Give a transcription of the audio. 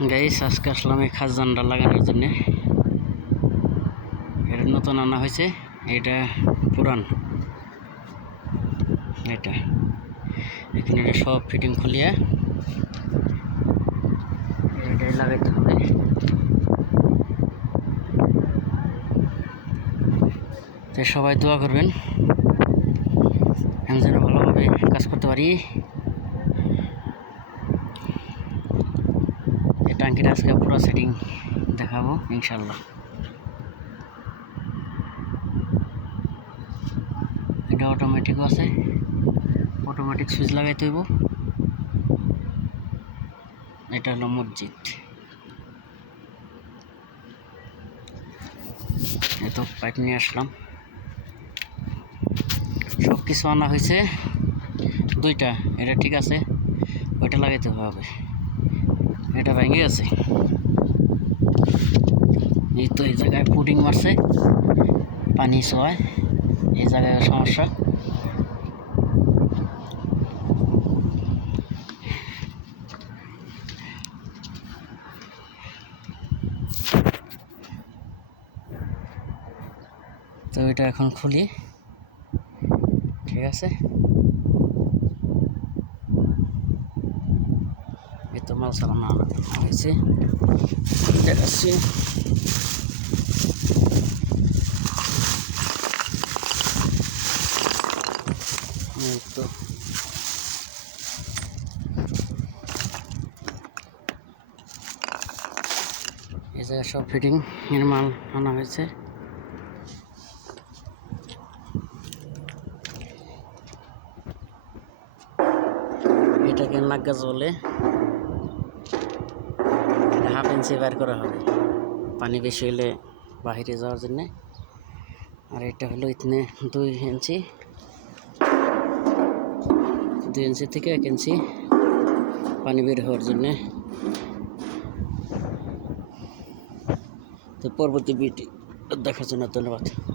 Guys, আজকে আসলাম এই খাজানটা লাগানোর জন্যে। এটা নতুন আনা হয়েছে, এটা পুরান। এটা। এখানে এটা সব ফিটিং খুলিয়ে এটাই লাগাইতে হবে। তো সবাই দোয়া করবেন। আমি যেন ভালোভাবে কাজ করতে পারি। এই টাঙ্কিটা আজকে পুরো সেটিং দেখাবো, ইনশাল্লাহ। এটা অটোমেটিকও আছে। অটোমেটিক সুইচ লাগাইতে হইব। এটা হলো মসজিদ। এত পাইপ নিয়ে আসলাম। সব কিছু আনা হয়েছে। দুইটা, এটা ঠিক আছে, ওইটা লাগাইতে হবে। এটা ভেঙে গেছে। এই তো এই জায়গায় পুডিং মারছে, পানি ছোঁয়ায় এই জায়গায় সমস্যা। তো এটা এখন খুলি। ঠিক আছে? এই তো হয়েছে। দেখাচ্ছি তো। এই জায়গায় সব ফিটিং এর মাল আনা হয়েছে। এটাকে নাগাজ বলে। হাফ ইঞ্চি বের করা হবে। পানি বেশি হলে বাহিরে যাওয়ার জন্য। আর এটা হলো ইতনে দুই ইঞ্চি। দুই ইঞ্চি থেকে এক ইঞ্চি পানি বের হওয়ার জন্যে। তো পরবর্তী বিটি দেখার জন্য ধন্যবাদ।